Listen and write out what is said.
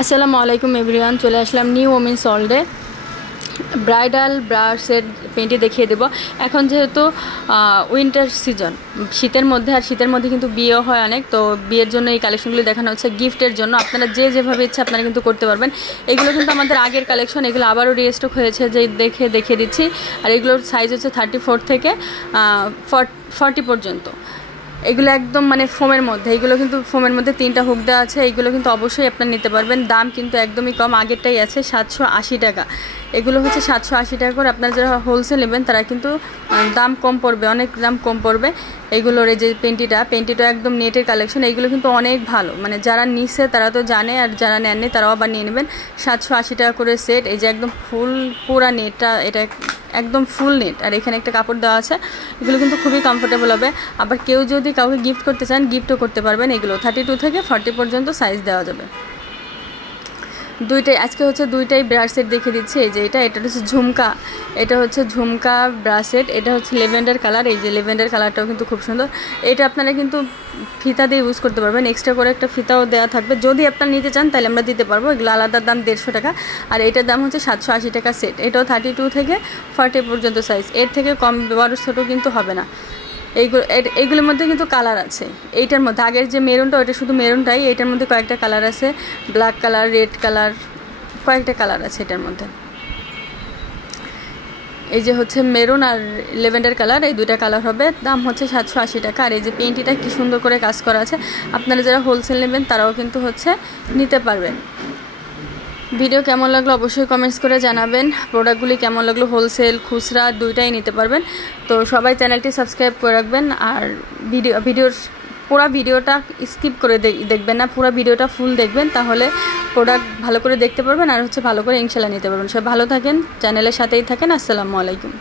আসসালামু আলাইকুম এভরিওয়ান, চলে আসলাম নিউ ওমেন্স ওয়ার্ল্ডে। ব্রাইডাল ব্রা সেট পেন্টি দেখিয়ে দেবো। এখন যেহেতু উইন্টার সিজন, শীতের মধ্যে, আর শীতের মধ্যে কিন্তু বিয়েও হয় অনেক, তো বিয়ের জন্য এই কালেকশনগুলি দেখানো হচ্ছে গিফটের জন্য। আপনারা যেভাবে ইচ্ছা আপনারা কিন্তু করতে পারবেন। এগুলো কিন্তু আমাদের আগের কালেকশন, এগুলো আবারও রিস্টক হয়েছে, যে দেখিয়ে দিচ্ছি। আর এগুলোর সাইজ হচ্ছে 34 থেকে 40 পর্যন্ত। এগুলো একদম মানে ফোমের মধ্যে, এইগুলো কিন্তু ফোমের মধ্যে 3টা হুক দেওয়া আছে। এইগুলো কিন্তু অবশ্যই আপনারা নিতে পারবেন। দাম কিন্তু একদমই কম, আগেরটাই আছে 780 টাকা। এগুলো হচ্ছে 780 টাকা করে। আপনারা যারা হোলসেল নেবেন তারা কিন্তু দাম কম পড়বে, অনেক দাম কম পড়বে। এইগুলোর এই যে পেন্টিটা একদম নেটের কালেকশন। এইগুলো কিন্তু অনেক ভালো, মানে যারা নিচ্ছে তারা তো জানে, আর যারা নেননি তারাও আবার নিয়ে নেবেন। 780 টাকা করে সেট। এই যে একদম পুরা নেটটা, এটা একদম ফুল নেট, আর এখানে একটা কাপড় দেওয়া আছে। এগুলো কিন্তু খুবই কমফোর্টেবল হবে। আবার কেউ যদি কাউকে গিফট করতে চান, গিফটও করতে পারবেন। এগুলো 32 থেকে 40 পর্যন্ত সাইজ দেওয়া যাবে। আজকে হচ্ছে দুইটাই ব্রাসেট দেখিয়ে দিচ্ছি। এই যে এটা হচ্ছে ঝুমকা, এটা হচ্ছে ঝুমকা ব্রাসেট। এটা হচ্ছে লেভেন্ডার কালার। এই যে লেভেন্ডার কালারটাও কিন্তু খুব সুন্দর। এটা আপনারা কিন্তু ফিতা দিয়ে ইউজ করতে পারবেন, এক্সট্রা করে একটা ফিতাও দেওয়া থাকবে। যদি আপনারা নিতে চান তাহলে আমরা দিতে পারবো। এগুলো আলাদা দাম 150 টাকা, আর এটার দাম হচ্ছে 780 টাকা সেট। এটাও 32 থেকে 40 পর্যন্ত সাইজ, এর থেকে কম বড় ছোটো কিন্তু হবে না। এইগুলোর মধ্যে কিন্তু কালার আছে। এইটার মধ্যে আগের যে মেরুনটা, ওইটা শুধু মেরুনটাই। এইটার মধ্যে কয়েকটা কালার আছে, ব্ল্যাক কালার, রেড কালার, কয়েকটা কালার আছে এটার মধ্যে। এই যে হচ্ছে মেরুন আর লেভেন্ডার কালার, এই দুইটা কালার হবে। দাম হচ্ছে 780 টাকা। আর এই যে পেন্টিটা কি সুন্দর করে কাজ করা আছে। আপনারা যারা হোলসেল নেবেন তারাও কিন্তু হচ্ছে নিতে পারবেন। ভিডিও কেমন লাগলো অবশ্যই কমেন্টস করে জানাবেন। প্রোডাক্টগুলি কেমন লাগলো, হোলসেল খুচরা দুইটাই নিতে পারবেন। তো সবাই চ্যানেলটি সাবস্ক্রাইব করে রাখবেন। আর পুরো ভিডিওটা স্কিপ করে দেখবেন না, পুরো ভিডিওটা ফুল দেখবেন, তাহলে প্রোডাক্ট ভালো করে দেখতে পারবেন, আর হচ্ছে ভালো করে ইনশাল্লাহ নিতে পারবেন। সবাই ভালো থাকেন, চ্যানেলের সাথেই থাকেন। আসসালামু আলাইকুম।